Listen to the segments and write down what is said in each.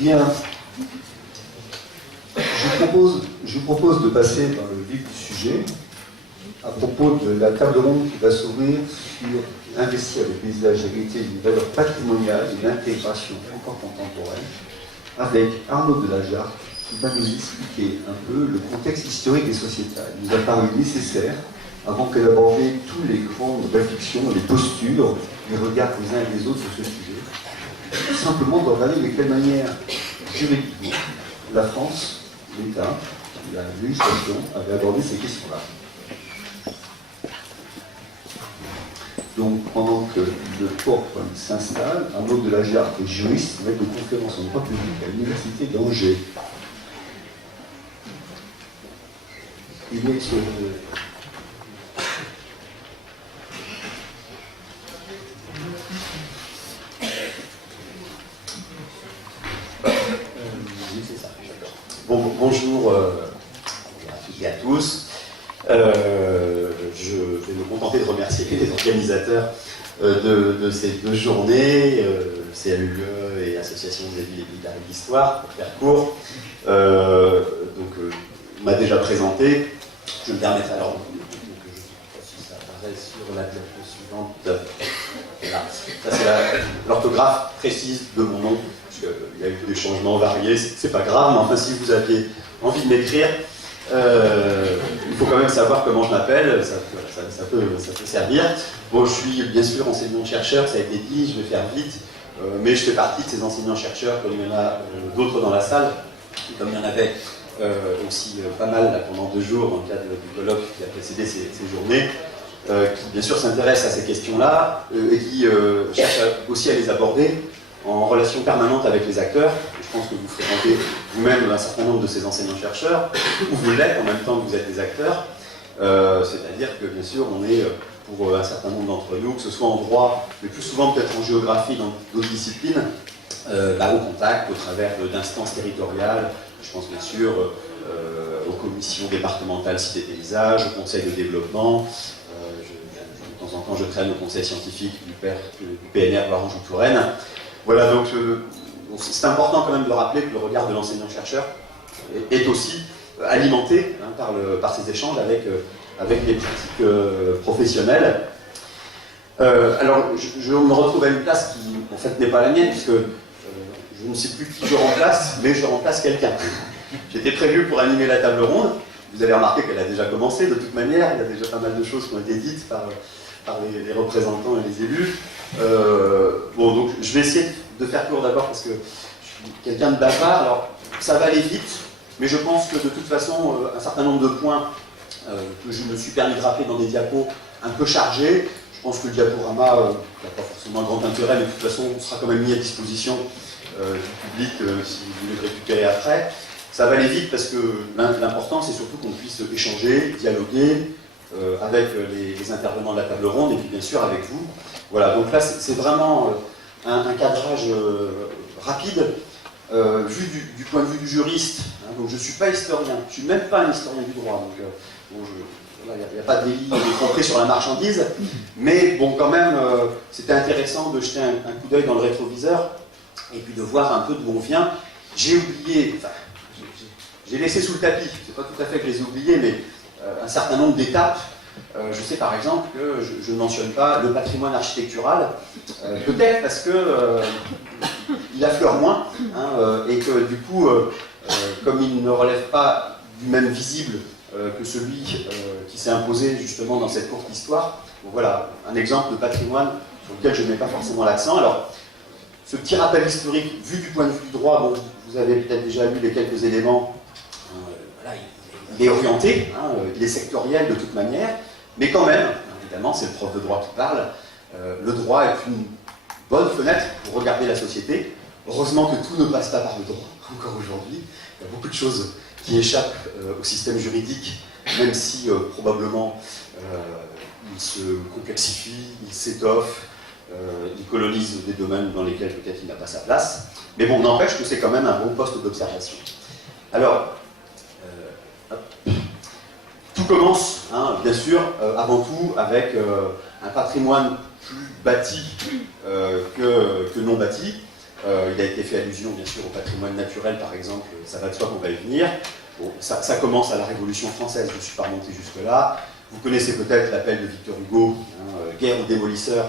Bien, je vous propose de passer dans le vif du sujet à propos de la table ronde qui va s'ouvrir sur investir les paysages hérités d'une valeur patrimoniale et l'intégration encore contemporaine, avec Arnaud Delajarre qui va nous expliquer un peu le contexte historique et sociétal. Il nous a paru nécessaire, avant que d'aborder tous les grandes réflexions, les postures, les regards les uns et les autres sur ce sujet, tout simplement de regarder de quelle manière juridiquement la France, l'État, la législation avait abordé ces questions-là. Donc, pendant que le PowerPoint s'installe, Arnaud Delajarre, qui est juriste, maître de conférence en droit public à l'Université d'Angers. Il est sur Bonjour à toutes et à tous. Je vais me contenter de remercier les organisateurs de ces deux journées, le CLUE et l'Association des villes et villes d'art et d'histoire, pour faire court. On m'a déjà présenté. Je me permettrai alors, je ne sais pas si ça apparaît sur la diapo suivante. Voilà. Ça, c'est l'orthographe précise de mon nom. Il y a eu des changements variés, c'est pas grave, mais enfin, si vous aviez envie de m'écrire, il faut quand même savoir comment je m'appelle, ça peut servir. Bon, je suis bien sûr enseignant-chercheur, ça a été dit, je vais faire vite, mais je fais partie de ces enseignants-chercheurs, comme il y en a d'autres dans la salle, comme il y en avait aussi pas mal là, pendant 2 jours dans le cadre du colloque qui a précédé ces journées, qui bien sûr s'intéressent à ces questions-là et qui cherchent aussi à les aborder en relation permanente avec les acteurs. Je pense que vous fréquentez vous-même un certain nombre de ces enseignants-chercheurs, ou vous l'êtes en même temps que vous êtes des acteurs. C'est-à-dire que, bien sûr, on est, pour un certain nombre d'entre nous, que ce soit en droit, mais plus souvent peut-être en géographie, dans d'autres disciplines, au contact, au travers d'instances territoriales. Je pense bien sûr aux commissions départementales cité des paysages, au conseil de développement. De temps en temps, je traîne au conseil scientifique du PNR Loire-Anjou-Touraine. Voilà, donc c'est important quand même de rappeler que le regard de l'enseignant-chercheur est aussi alimenté par ces échanges avec les pratiques professionnelles. Alors, je me retrouve à une place qui, en fait, n'est pas la mienne, puisque je ne sais plus qui je remplace, mais je remplace quelqu'un. J'étais prévu pour animer la table ronde. Vous avez remarqué qu'elle a déjà commencé, de toute manière. Il y a déjà pas mal de choses qui ont été dites par les représentants et les élus. Donc je vais essayer de faire court d'abord parce que je suis quelqu'un de bavard. Alors, ça va aller vite, mais je pense que de toute façon, un certain nombre de points que je me suis permis de rappeler dans des diapos un peu chargés. Je pense que le diaporama n'a pas forcément un grand intérêt, mais de toute façon, sera quand même mis à disposition du public si vous voulez le récupérer après. Ça va aller vite parce que l'important, c'est surtout qu'on puisse échanger, dialoguer avec les intervenants de la table ronde et puis bien sûr avec vous. Voilà, donc là, c'est vraiment un cadrage rapide, vu du point de vue du juriste. Hein, donc je ne suis pas historien, je ne suis même pas un historien du droit. Donc il n'y a pas de délit compris sur la marchandise, mais bon, quand même, c'était intéressant de jeter un coup d'œil dans le rétroviseur et puis de voir un peu d'où on vient. J'ai oublié, enfin, j'ai laissé sous le tapis, c'est pas tout à fait que je les ai oubliés, mais un certain nombre d'étapes. Je sais par exemple que je ne mentionne pas le patrimoine architectural, peut-être parce que il affleure moins, hein, et que du coup, comme il ne relève pas du même visible que celui qui s'est imposé justement dans cette courte histoire. Donc voilà, un exemple de patrimoine sur lequel je ne mets pas forcément l'accent. Alors, ce petit rappel historique, vu du point de vue du droit, bon, vous avez peut-être déjà lu les quelques éléments, voilà, il est orienté, hein, il est sectoriel de toute manière, mais quand même, évidemment, c'est le prof de droit qui parle, le droit est une bonne fenêtre pour regarder la société. Heureusement que tout ne passe pas par le droit, encore aujourd'hui. Il y a beaucoup de choses qui échappent au système juridique, même si probablement il se complexifie, il s'étoffe, il colonise des domaines dans lesquels peut-être il n'a pas sa place. Mais bon, n'empêche que c'est quand même un bon poste d'observation. Alors, tout commence, hein, bien sûr, avant tout, avec un patrimoine plus bâti que non bâti. Il a été fait allusion, bien sûr, au patrimoine naturel, par exemple, ça va de soi qu'on va y venir. Bon, ça commence à la Révolution française, je ne suis pas remonté jusque-là. Vous connaissez peut-être l'appel de Victor Hugo, Guerre aux démolisseurs,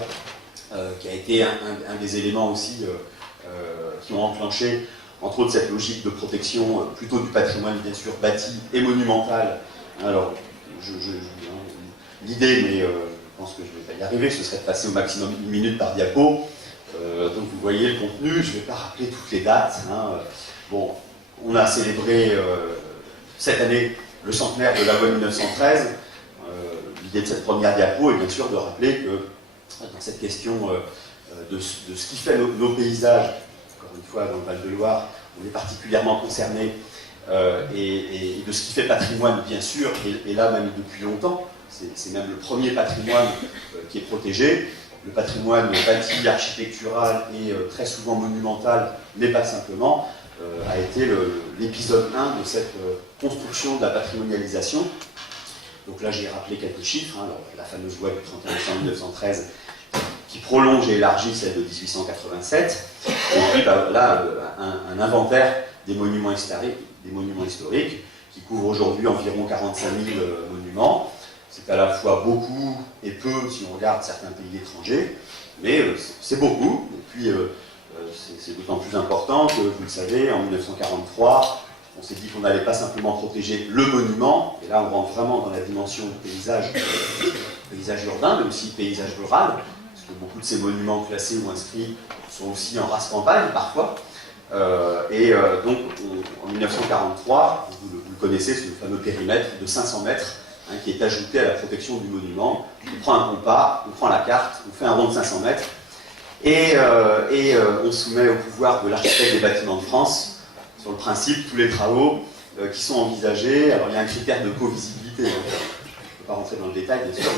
qui a été un des éléments aussi qui ont enclenché, entre autres, cette logique de protection plutôt du patrimoine, bien sûr, bâti et monumental. Alors, l'idée, mais je pense que je ne vais pas y arriver, ce serait de passer au maximum 1 minute par diapo. Donc vous voyez le contenu, je ne vais pas rappeler toutes les dates. Bon, on a célébré cette année le centenaire de la loi 1913. L'idée de cette première diapo est bien sûr de rappeler que dans cette question de ce qui fait nos paysages, encore une fois dans le Val-de-Loire, on est particulièrement concerné, et de ce qui fait patrimoine bien sûr, et là même depuis longtemps, c'est même le premier patrimoine qui est protégé. Le patrimoine bâti, architectural et très souvent monumental, mais pas simplement, a été l'épisode 1 de cette construction de la patrimonialisation. Donc là, j'ai rappelé quelques chiffres, la fameuse loi du 31 décembre 1913 qui prolonge et élargit celle de 1887, et puis là, un inventaire des monuments historiques qui couvre aujourd'hui environ 45 000 monuments. C'est à la fois beaucoup et peu si on regarde certains pays étrangers, mais c'est beaucoup. Et puis c'est d'autant plus important que, vous le savez, en 1943, on s'est dit qu'on n'allait pas simplement protéger le monument, et là on rentre vraiment dans la dimension du paysage urbain, mais aussi paysage rural, parce que beaucoup de ces monuments classés ou inscrits sont aussi en race campagne parfois. Donc en 1943, vous le connaissez, c'est le fameux périmètre de 500 mètres, qui est ajouté à la protection du monument. On prend un compas, on prend la carte, on fait un rond de 500 mètres, et on soumet au pouvoir de l'architecte des bâtiments de France, sur le principe, tous les travaux qui sont envisagés. Alors il y a un critère de co-visibilité, je ne peux pas rentrer dans le détail bien sûr,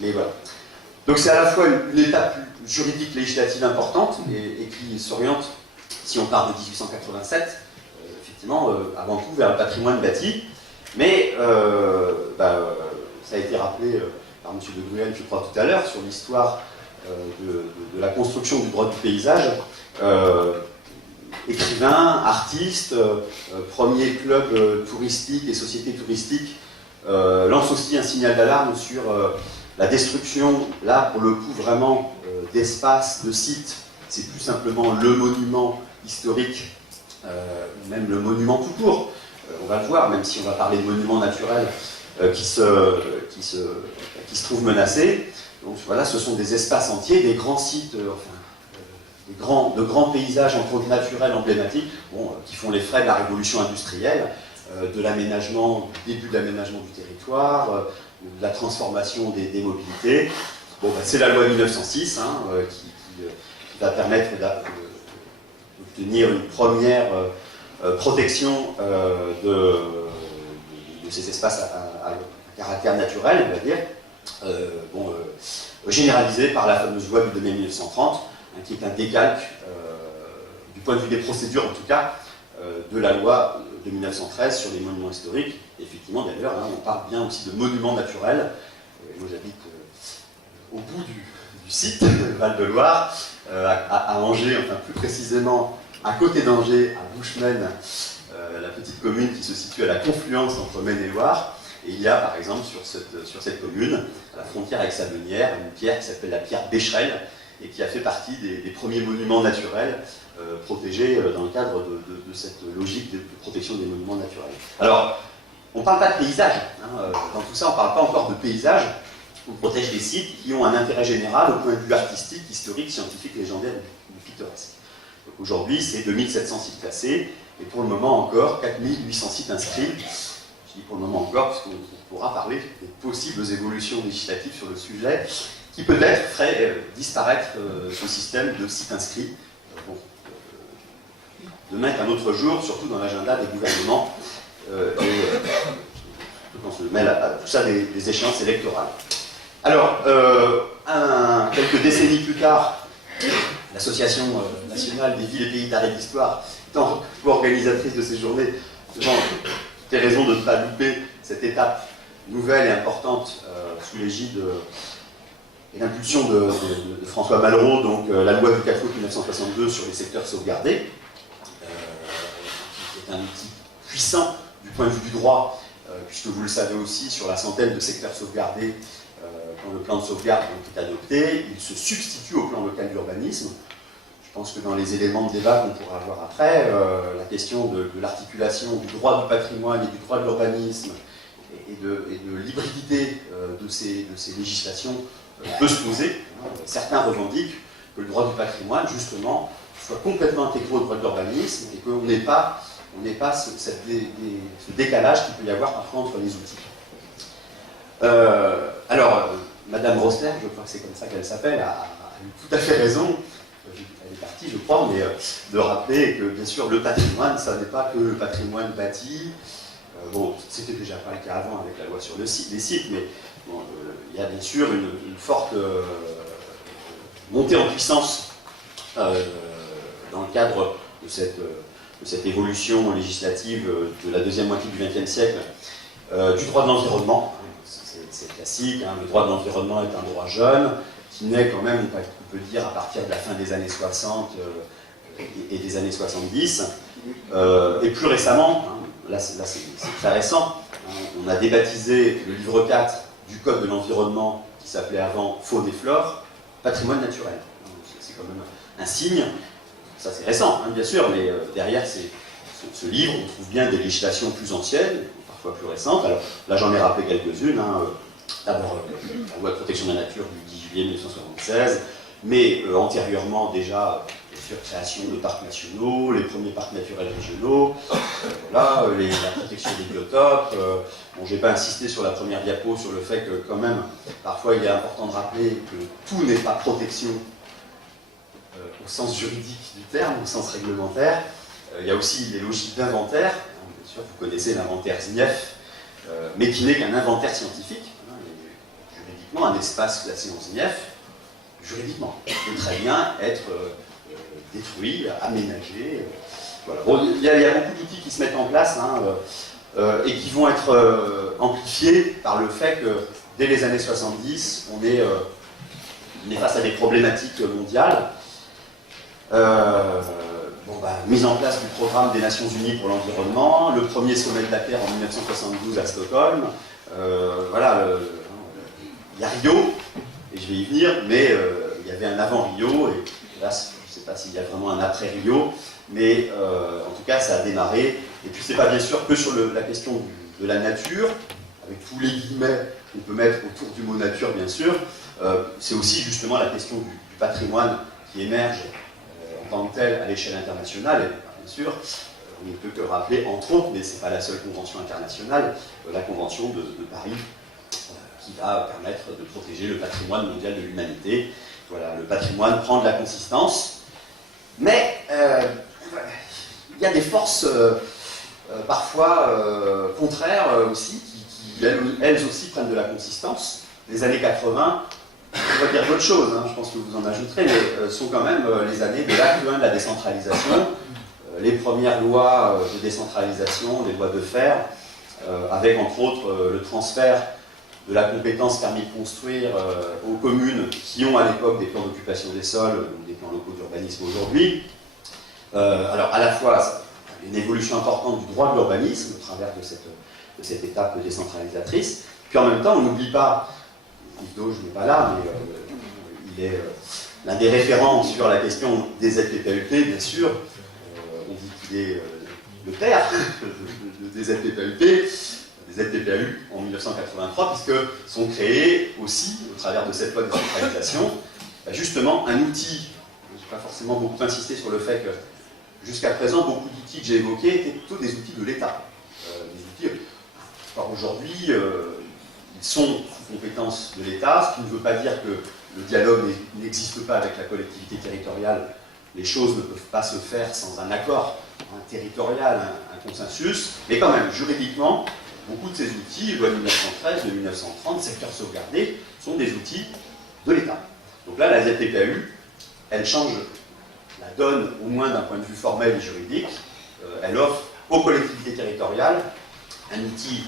mais voilà. Donc c'est à la fois une étape juridique législative importante, et qui s'oriente, si on part de 1887, effectivement, avant tout vers le patrimoine bâti. Mais ça a été rappelé par M. de Gruel, je crois, tout à l'heure, sur l'histoire de la construction du droit du paysage. Écrivain, artiste, premier club touristique et société touristique, lance aussi un signal d'alarme sur la destruction, là, pour le coup, vraiment, d'espaces, de sites. C'est plus simplement le monument historique, ou même le monument tout court. On va le voir, même si on va parler de monuments naturels qui se trouvent menacés. Donc voilà, ce sont des espaces entiers, des grands sites, de grands paysages entre autres naturels emblématiques, qui font les frais de la révolution industrielle, de l'aménagement, du début de l'aménagement du territoire, de la transformation des mobilités. C'est la loi 1906 qui va permettre d'obtenir une première protection de ces espaces à caractère naturel, on va dire, généralisé par la fameuse loi du 2 mai 1930, qui est un décalque, du point de vue des procédures en tout cas, de la loi de 1913 sur les monuments historiques. Et effectivement, d'ailleurs, on parle bien aussi de monuments naturels. Moi, j'habite au bout du site, Val-de-Loire, à Angers, enfin plus précisément à côté d'Angers, à Bouchemaine, la petite commune qui se situe à la confluence entre Maine et Loire. Et il y a par exemple sur cette commune, à la frontière avec Sablonnières, une pierre qui s'appelle la pierre Becherel, et qui a fait partie des premiers monuments naturels protégés dans le cadre de cette logique de protection des monuments naturels. Alors, on ne parle pas de paysage, dans tout ça on ne parle pas encore de paysage, on protège des sites qui ont un intérêt général au point de vue artistique, historique, scientifique, légendaire ou pittoresque. Aujourd'hui, c'est 2700 sites classés, et pour le moment encore, 4800 sites inscrits. Je dis pour le moment encore, puisqu'on pourra parler des possibles évolutions législatives sur le sujet, qui peut-être ferait disparaître ce système de sites inscrits. Demain est un autre jour, surtout dans l'agenda des gouvernements, quand on se mêle à tout ça des échéances électorales. Alors, quelques décennies plus tard, l'Association nationale des villes et pays d'art et d'histoire, étant co-organisatrice de ces journées, des raisons de ne pas louper cette étape nouvelle et importante sous l'égide et l'impulsion de François Malraux, donc la loi du 4 août 1962 sur les secteurs sauvegardés, qui est un outil puissant du point de vue du droit, puisque vous le savez aussi, sur la centaine de secteurs sauvegardés, quand le plan de sauvegarde est adopté, il se substitue au plan local d'urbanisme. Je pense que dans les éléments de débat qu'on pourra avoir après, la question de l'articulation du droit du patrimoine et du droit de l'urbanisme et de l'hybridité de ces législations peut se poser. Certains revendiquent que le droit du patrimoine, justement, soit complètement intégré au droit de l'urbanisme et qu'on n'ait pas, ce décalage qu'il peut y avoir parfois entre les outils. Alors, Madame Rosner, je crois que c'est comme ça qu'elle s'appelle, a eu tout à fait raison, elle est partie je crois, mais de rappeler que bien sûr le patrimoine, ça n'est pas que le patrimoine bâti. Bon, c'était déjà pas le cas avant avec la loi sur les sites, mais bon, il y a bien sûr une forte montée en puissance dans le cadre de cette évolution législative de la deuxième moitié du XXe siècle du droit de l'environnement. C'est classique, hein, le droit de l'environnement est un droit jeune, qui naît quand même, on peut dire, à partir de la fin des années 60 et des années 70. Et plus récemment, hein, là c'est très récent, hein, on a débaptisé le livre 4 du Code de l'environnement, qui s'appelait avant Faune et Flore, patrimoine naturel. C'est quand même un signe, ça c'est récent, hein, bien sûr, mais derrière ce livre, on trouve bien des législations plus anciennes, parfois plus récentes. Alors là j'en ai rappelé quelques-unes. Hein. D'abord la loi de protection de la nature du 10 juillet 1976, mais antérieurement déjà, bien sûr, création de parcs nationaux, les premiers parcs naturels régionaux, voilà, la protection des biotopes. Bon, je n'ai pas insisté sur la première diapo sur le fait que quand même, parfois il est important de rappeler que tout n'est pas protection au sens juridique du terme, au sens réglementaire. Il y a aussi les logiques d'inventaire. Bien sûr, vous connaissez l'inventaire SNIEF, mais qui n'est qu'un inventaire scientifique. Juridiquement, un espace classé en SNIEF, juridiquement, peut très bien être détruit, aménagé. Voilà. Bon, il y a beaucoup d'outils qui se mettent en place hein, et qui vont être amplifiés par le fait que dès les années 70, on est face à des problématiques mondiales. Mise en place du programme des Nations Unies pour l'environnement, le premier sommet de la Terre en 1972 à Stockholm. Voilà, il y a Rio, et je vais y venir, mais il y avait un avant Rio, et là, je ne sais pas s'il y a vraiment un après Rio, mais en tout cas, ça a démarré. Et puis, ce n'est pas bien sûr que sur la question de la nature, avec tous les guillemets qu'on peut mettre autour du mot nature, bien sûr, c'est aussi justement la question du patrimoine qui émerge en tant que tel à l'échelle internationale. Et bien sûr, on ne peut que rappeler, entre autres, mais ce n'est pas la seule convention internationale, la convention de Paris, qui va permettre de protéger le patrimoine mondial de l'humanité. Voilà, le patrimoine prend de la consistance, mais il y a des forces parfois contraires aussi, qui elles aussi prennent de la consistance. Les années 80, on va dire d'autres choses, hein, je pense que vous en ajouterez, mais sont quand même les années de l'acte 1 de la décentralisation, les premières lois de décentralisation, les lois de fer, avec entre autres le transfert de la compétence permis de construire aux communes qui ont à l'époque des plans d'occupation des sols, ou des plans locaux d'urbanisme aujourd'hui. Alors à la fois une évolution importante du droit de l'urbanisme au travers de cette étape décentralisatrice, puis en même temps on n'oublie pas, Yves Do, je ne l'ai pas là, mais il est l'un des référents sur la question des ZPPUP, bien sûr. On dit qu'il est le père des ZPPUP, des ZPPAU en 1983, puisque sont créés aussi, au travers de cette loi de décentralisation, justement un outil. Je n'ai pas forcément beaucoup insisté sur le fait que jusqu'à présent, beaucoup d'outils que j'ai évoqués étaient plutôt des outils de l'État. Des outils, aujourd'hui, ils sont sous compétence de l'État, ce qui ne veut pas dire que le dialogue n'existe pas avec la collectivité territoriale. Les choses ne peuvent pas se faire sans un accord territorial, un consensus, mais quand même, juridiquement, beaucoup de ces outils, loi de 1913, de 1930, secteurs sauvegardés, sont des outils de l'État. Donc là, la ZPPAU, elle change la donne, au moins d'un point de vue formel et juridique. Elle offre aux collectivités territoriales un outil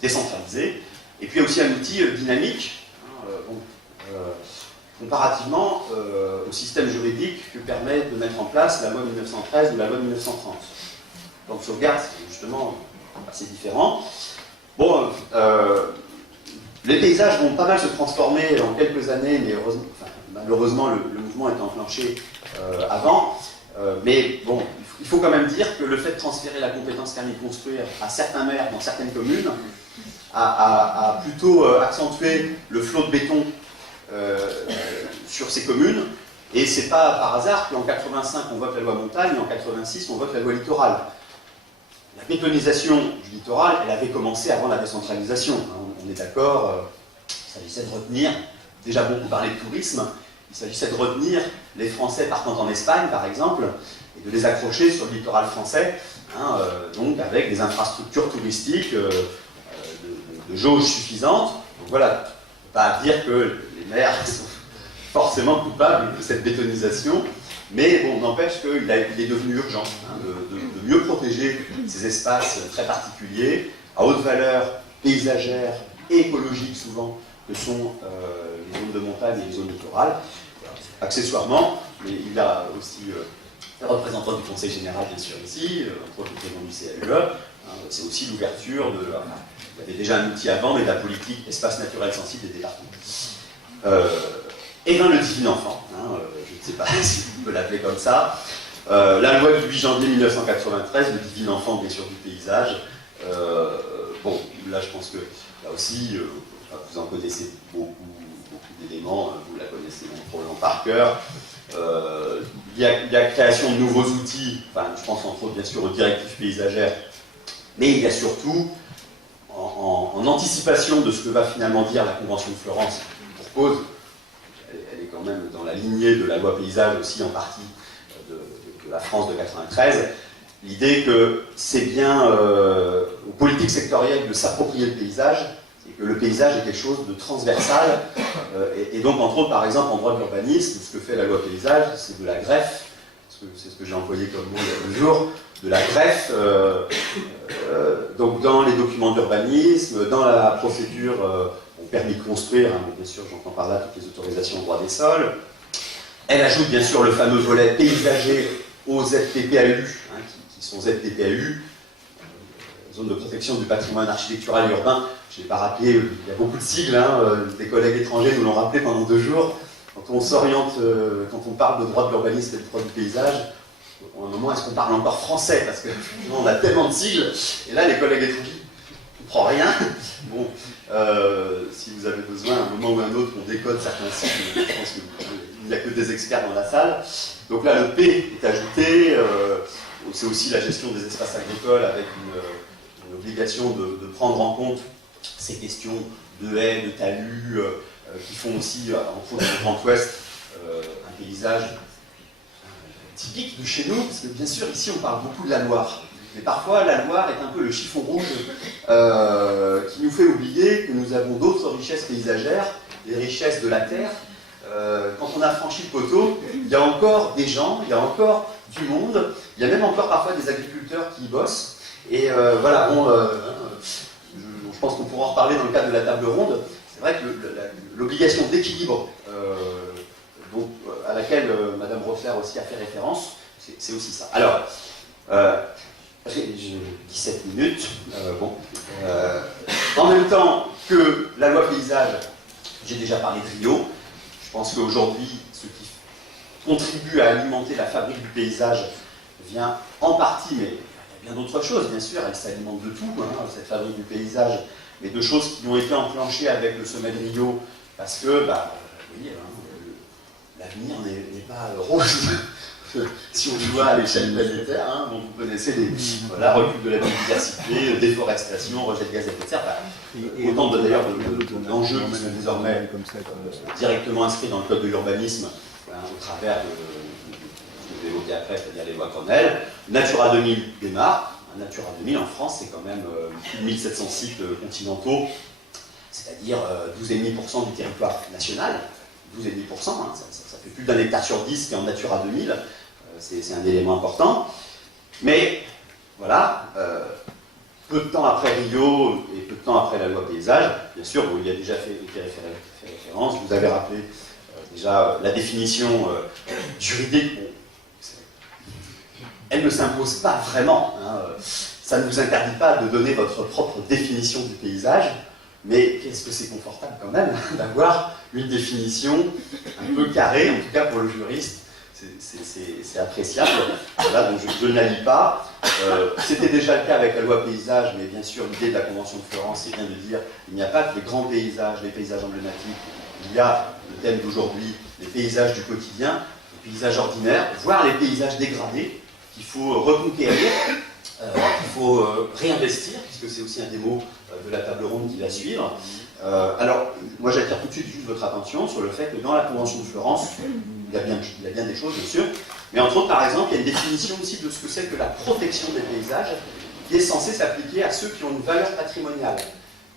décentralisé, et puis aussi un outil dynamique, comparativement au système juridique que permet de mettre en place la loi 1913 ou la loi 1930. Donc sauvegarde, c'est justement assez différent. Bon, les paysages vont pas mal se transformer en quelques années, mais malheureusement le mouvement est enclenché avant. Mais bon, il faut quand même dire que le fait de transférer la compétence permis de construire à certains maires dans certaines communes a plutôt accentué le flot de béton sur ces communes. Et c'est pas par hasard qu'en 85 on vote la loi montagne et en 86 on vote la loi littorale. La bétonisation du littoral, elle avait commencé avant la décentralisation. On est d'accord, il s'agissait de retenir, déjà beaucoup parlé de tourisme, il s'agissait de retenir les Français partant en Espagne, par exemple, et de les accrocher sur le littoral français, donc avec des infrastructures touristiques de jauge suffisante. Donc voilà, pas à dire que les maires sont forcément coupables de cette bétonisation, mais bon, n'empêche qu'il est devenu urgent de mieux protéger ces espaces très particuliers, à haute valeur paysagère et écologique souvent, que sont les zones de montagne et les zones littorales. Accessoirement, mais il a aussi le représentant du Conseil général, bien sûr, ici, entre autres le président du CAUE, c'est aussi l'ouverture de... il y avait déjà un outil avant, mais de la politique espace naturel sensible des départements. Et bien le divin enfant, je ne sais pas si on peut l'appeler comme ça, la loi du 8 janvier 1993, le divin enfant bien sûr du paysage. Bon, là je pense que là aussi, vous en connaissez beaucoup d'éléments, vous la connaissez probablement par cœur. Il y a création de nouveaux outils, je pense entre autres bien sûr aux directives paysagères, mais il y a surtout, en anticipation de ce que va finalement dire la Convention de Florence, pour cause, elle est quand même dans la lignée de la loi paysage aussi en partie de la France de 93, l'idée que c'est bien aux politiques sectorielles de s'approprier le paysage, et que le paysage est quelque chose de transversal, et donc entre autres par exemple en droit de l'urbanisme, ce que fait la loi paysage, c'est de la greffe, c'est ce que j'ai employé comme mot il y a 2 jours, de la greffe, donc dans les documents d'urbanisme, dans la procédure au permis de construire, mais bien sûr j'entends par là toutes les autorisations au droit des sols. Elle ajoute bien sûr le fameux volet paysager aux ZPPAU, qui sont ZPPAU, zone de protection du patrimoine architectural et urbain. Je ne l'ai pas rappelé, il y a beaucoup de sigles, des collègues étrangers nous l'ont rappelé pendant 2 jours. Quand on s'oriente, quand on parle de droit de l'urbanisme et de droit du paysage, à un moment, est-ce qu'on parle encore français? Parce que on a tellement de sigles, et là, les collègues étrangers ne comprennent rien. Bon, si vous avez besoin, à un moment ou à un autre, on décode certains sigles, je pense qu'il n'y a que des experts dans la salle. Donc là, le P est ajouté, c'est aussi la gestion des espaces agricoles avec une obligation de prendre en compte ces questions de haies, de talus, qui font aussi, entre autres dans le Grand Ouest, un paysage typique de chez nous, parce que bien sûr, ici, on parle beaucoup de la Loire. Mais parfois, la Loire est un peu le chiffon rouge qui nous fait oublier que nous avons d'autres richesses paysagères, les richesses de la terre. Quand on a franchi le poteau, il y a encore des gens, il y a encore du monde, il y a même encore parfois des agriculteurs qui y bossent. Et voilà, je pense qu'on pourra en reparler dans le cadre de la table ronde. C'est vrai que l'obligation d'équilibre à laquelle Madame Rossler aussi a fait référence, c'est aussi ça. Alors, j'ai 17 minutes. En même temps que la loi paysage, j'ai déjà parlé de Rio. Je pense qu'aujourd'hui, ce qui contribue à alimenter la fabrique du paysage vient en partie, mais il y a bien d'autres choses, bien sûr, elle s'alimente de tout, cette fabrique du paysage, mais de choses qui ont été enclenchées avec le sommet de Rio, parce que, vous voyez, l'avenir n'est pas rose. Si on y voit à l'échelle planétaire, donc vous connaissez la recul de la biodiversité, déforestation, rejet de gaz à effet de serre, autant d'ailleurs d'enjeux qui sont désormais directement inscrits dans le code de l'urbanisme au travers de ce que je vais évoquer après, c'est-à-dire les lois Grenelle. Natura 2000 démarre. Natura 2000 en France, c'est quand même plus de 1700 sites continentaux, c'est-à-dire 12,5% du territoire national. 12,5%, ça fait plus d'un hectare sur 10 qui est en Natura 2000, c'est un élément important. Mais, voilà, peu de temps après Rio et peu de temps après la loi paysage, bien sûr, bon, il y a déjà été fait référence, vous avez rappelé déjà la définition juridique. Bon, elle ne s'impose pas vraiment, hein, ça ne vous interdit pas de donner votre propre définition du paysage, mais qu'est-ce que c'est confortable quand même d'avoir une définition un peu carrée, en tout cas pour le juriste, c'est appréciable. Voilà, donc je ne la lis pas. C'était déjà le cas avec la loi paysage, mais bien sûr l'idée de la Convention de Florence, c'est bien de dire qu'il n'y a pas que les grands paysages, les paysages emblématiques, il y a le thème d'aujourd'hui, les paysages du quotidien, les paysages ordinaires, voire les paysages dégradés, qu'il faut reconquérir, qu'il faut réinvestir, puisque c'est aussi un des mots de la table ronde qui va suivre. Alors, moi j'attire tout de suite juste votre attention sur le fait que dans la Convention de Florence, il y a bien des choses, bien sûr, mais entre autres, par exemple, il y a une définition aussi de ce que c'est que la protection des paysages, qui est censée s'appliquer à ceux qui ont une valeur patrimoniale.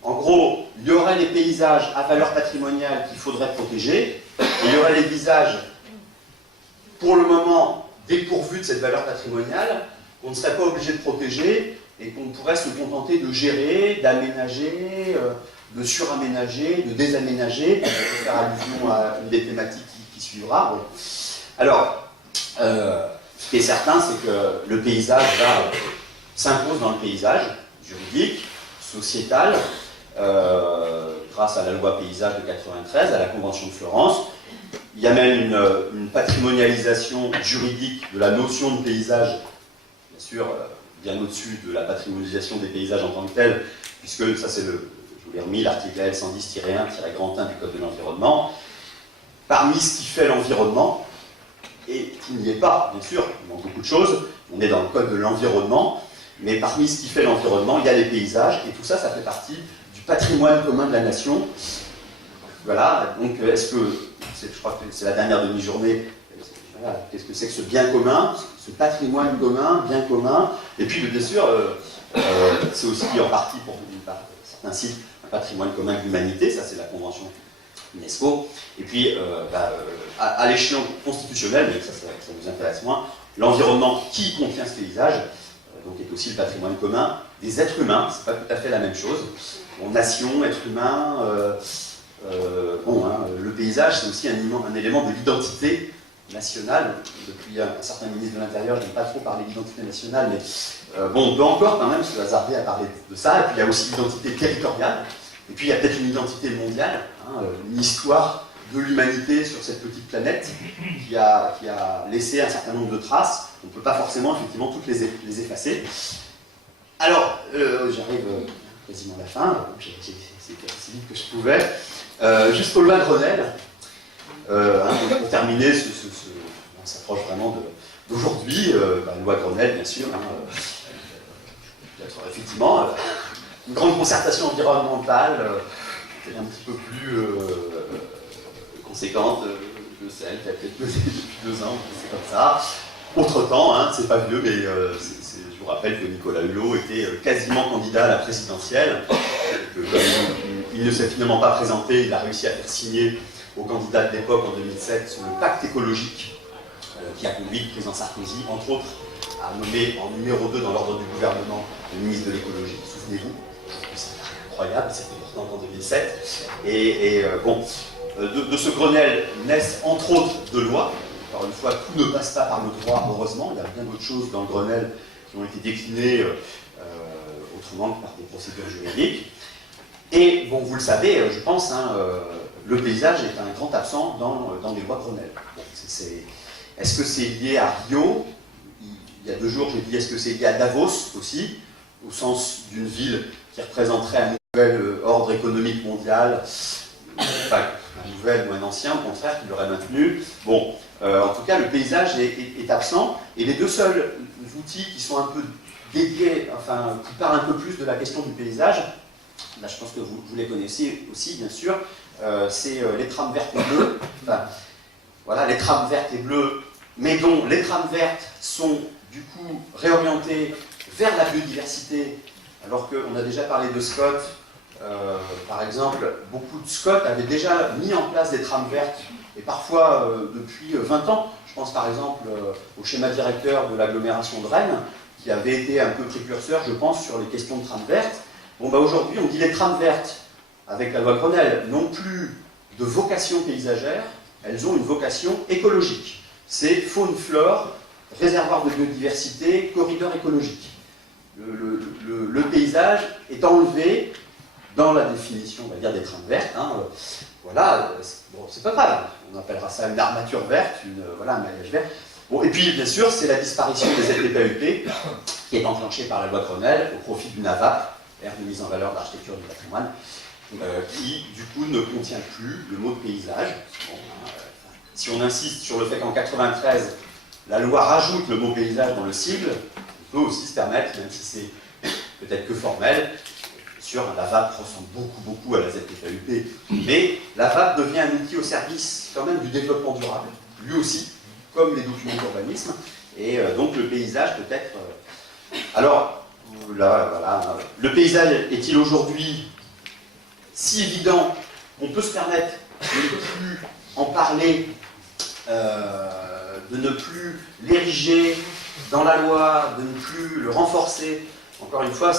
En gros, il y aurait les paysages à valeur patrimoniale qu'il faudrait protéger, et il y aurait les paysages, pour le moment, dépourvus de cette valeur patrimoniale, qu'on ne serait pas obligé de protéger, et qu'on pourrait se contenter de gérer, d'aménager, de suraménager, de désaménager, pour faire allusion à une des thématiques qui suivra. Bon. Alors, ce qui est certain, c'est que le paysage s'impose dans le paysage juridique, sociétal, grâce à la loi paysage de 93, à la Convention de Florence. Il y a même une patrimonialisation juridique de la notion de paysage, bien sûr, bien au-dessus de la patrimonialisation des paysages en tant que tels, puisque ça c'est je vous l'ai remis, l'article L 110-1-1 du Code de l'environnement. Parmi ce qui fait l'environnement, et qui n'y est pas, bien sûr, il manque beaucoup de choses, on est dans le Code de l'environnement, mais parmi ce qui fait l'environnement, il y a les paysages, et tout ça, ça fait partie du patrimoine commun de la nation. Voilà, donc est-ce que, je crois que c'est la dernière demi-journée, voilà, qu'est-ce que c'est que ce bien commun, ce patrimoine commun, bien commun, et puis bien sûr, c'est aussi en partie pour certains sites un patrimoine commun de l'humanité, ça c'est la Convention UNESCO, et puis à l'échelon constitutionnel, mais ça nous intéresse moins, l'environnement qui contient ce paysage, donc est aussi le patrimoine commun des êtres humains, c'est pas tout à fait la même chose. Bon, nation, être humain, le paysage c'est aussi un élément de l'identité nationale. Depuis un certain ministre de l'Intérieur, je n'aime pas trop parler d'identité nationale, mais on peut encore quand même se hasarder à parler de ça, et puis il y a aussi l'identité territoriale, et puis il y a peut-être une identité mondiale, une histoire de l'humanité sur cette petite planète qui a laissé un certain nombre de traces. On ne peut pas forcément effectivement toutes les effacer. Alors, j'arrive quasiment à la fin, c'était aussi vite que je pouvais. Juste aux lois Grenelle, pour terminer, on s'approche vraiment d'aujourd'hui, la loi Grenelle bien sûr, peut-être effectivement une grande concertation environnementale, un petit peu plus conséquente de celle qui a peut-être pesé depuis 2 ans, c'est comme ça. Autre temps, c'est pas vieux, mais je vous rappelle que Nicolas Hulot était quasiment candidat à la présidentielle, que comme il ne s'est finalement pas présenté, il a réussi à faire signer au candidat de l'époque en 2007 le pacte écologique qui a conduit le président Sarkozy, entre autres, à nommer en numéro 2 dans l'ordre du gouvernement le ministre de l'écologie, souvenez-vous. C'est incroyable, c'était pourtant en 2007. De ce Grenelle naissent entre autres 2 lois. Encore une fois, tout ne passe pas par le droit, heureusement. Il y a bien d'autres choses dans le Grenelle qui ont été déclinées autrement que par des procédures juridiques. Et bon, vous le savez, je pense, le paysage est un grand absent dans les lois Grenelle. Bon, est-ce que c'est lié à Rio? Il y a 2 jours, j'ai dit est-ce que c'est lié à Davos aussi, au sens d'une ville qui représenterait un nouvel ordre économique mondial, enfin un nouvel ou un ancien, au contraire, qui l'aurait maintenu. Bon, en tout cas, le paysage est absent, et les 2 seuls outils qui sont un peu dédiés, enfin, qui parlent un peu plus de la question du paysage, là je pense que vous les connaissez aussi, bien sûr, c'est les trames vertes et bleues. Enfin, voilà, les trames vertes et bleues, mais dont les trames vertes sont du coup réorientées vers la biodiversité, alors qu'on a déjà parlé de Scott. Par exemple, beaucoup de Scott avaient déjà mis en place des trames vertes, et parfois depuis 20 ans. Je pense par exemple au schéma directeur de l'agglomération de Rennes, qui avait été un peu précurseur, je pense, sur les questions de trame verte. Bon, bah aujourd'hui, on dit les trames vertes, avec la loi Grenelle, non plus de vocation paysagère, elles ont une vocation écologique. C'est faune, flore, réservoir de biodiversité, corridor écologique. Le paysage est enlevé dans la définition, on va dire, des trames vertes. Hein. Voilà, bon, c'est pas grave, on appellera ça une armature verte, voilà, un maillage vert. Bon, et puis, bien sûr, c'est la disparition des ZPPUP qui est enclenchée par la loi Grenelle au profit d'une AVAP, aire de mise en valeur de l'architecture du patrimoine, qui, du coup, ne contient plus le mot de paysage. Bon, si on insiste sur le fait qu'en 93, la loi rajoute le mot paysage dans le sigle, on peut aussi se permettre, même si c'est peut-être que formel, sûr, la VAP ressemble beaucoup à la ZPPUP, mais la VAP devient un outil au service quand même du développement durable, lui aussi, comme les documents d'urbanisme, et donc le paysage peut être... Alors, là, voilà, le paysage est-il aujourd'hui si évident qu'on peut se permettre de ne plus en parler, de ne plus l'ériger dans la loi, de ne plus le renforcer? Encore une fois,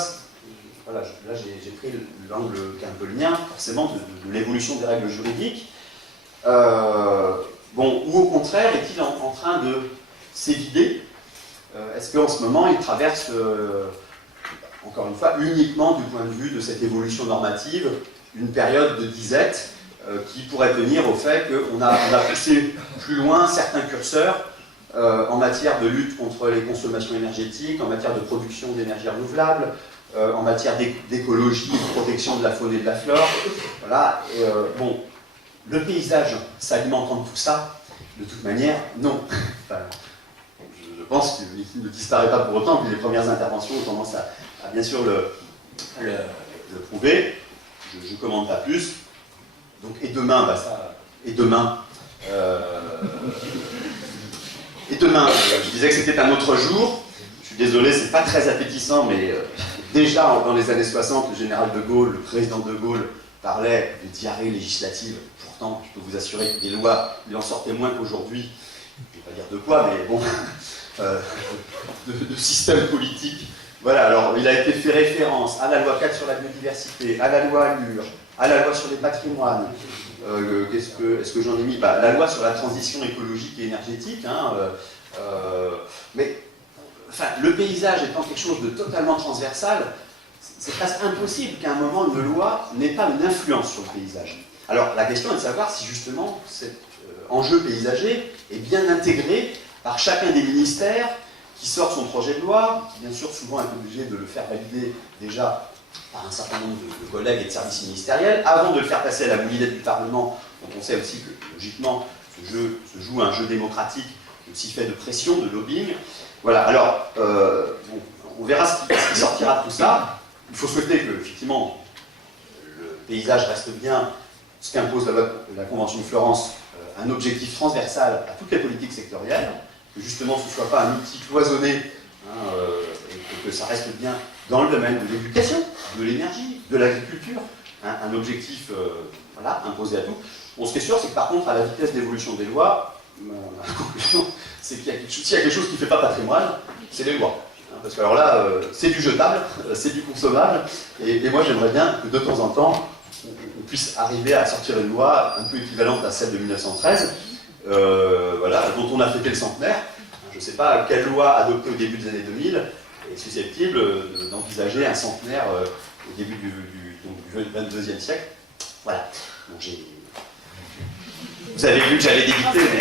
voilà, là j'ai pris l'angle qui est un peu le mien, forcément, de l'évolution des règles juridiques. Bon, ou au contraire, est-il en train de s'évider? Est-ce qu'en ce moment, il traverse, encore une fois, uniquement du point de vue de cette évolution normative, une période de disette qui pourrait tenir au fait qu'on a poussé plus loin certains curseurs en matière de lutte contre les consommations énergétiques, en matière de production d'énergie renouvelable, en matière d'écologie, de protection de la faune et de la flore. Voilà. Et, bon, le paysage s'alimentant de tout ça, de toute manière, non. Enfin, je pense qu'il ne disparaît pas pour autant, que les premières interventions ont tendance à bien sûr le prouver. Je ne commande pas plus. Donc, et demain, bah ça, et demain, je disais que c'était un autre jour. Je suis désolé, c'est pas très appétissant, mais déjà dans les années 60, le général de Gaulle, le président de Gaulle, parlait de diarrhée législative. Pourtant, je peux vous assurer que des lois, il en sortait moins qu'aujourd'hui. Je ne vais pas dire de quoi, mais bon, de système politique. Voilà, alors il a été fait référence à la loi 4 sur la biodiversité, à la loi Allure, à la loi sur les patrimoines. Est-ce que j'en ai mis? La loi sur la transition écologique et énergétique. Hein, mais enfin, le paysage étant quelque chose de totalement transversal, c'est presque impossible qu'à un moment une loi n'ait pas une influence sur le paysage. Alors la question est de savoir si justement cet enjeu paysager est bien intégré par chacun des ministères qui sort son projet de loi, qui bien sûr souvent est obligé de le faire valider déjà par un certain nombre de collègues et de services ministériels, avant de le faire passer à la moulinette du Parlement, dont on sait aussi que logiquement se joue un jeu démocratique aussi fait de pression, de lobbying. Voilà, alors bon, on verra ce qui sortira de tout ça. Il faut souhaiter que, effectivement, le paysage reste bien ce qu'impose la Convention de Florence, un objectif transversal à toutes les politiques sectorielles, que justement ce ne soit pas un outil cloisonné, hein, et que ça reste bien dans le domaine de l'éducation, de l'énergie, de l'agriculture, hein, un objectif voilà, imposé à tout. Bon, ce qui est sûr, c'est que par contre, à la vitesse d'évolution des lois, la conclusion, c'est qu'il y a s'il y a quelque chose qui ne fait pas patrimoine, c'est les lois. Parce que alors là, c'est du jetable, c'est du consommable, et moi j'aimerais bien que de temps en temps, on puisse arriver à sortir une loi un peu équivalente à celle de 1913, voilà, dont on a fêté le centenaire. Je ne sais pas quelle loi adoptée au début des années 2000 est susceptible d'envisager un centenaire au début du 22e siècle. Voilà. Donc vous avez vu que j'allais débiter, mais...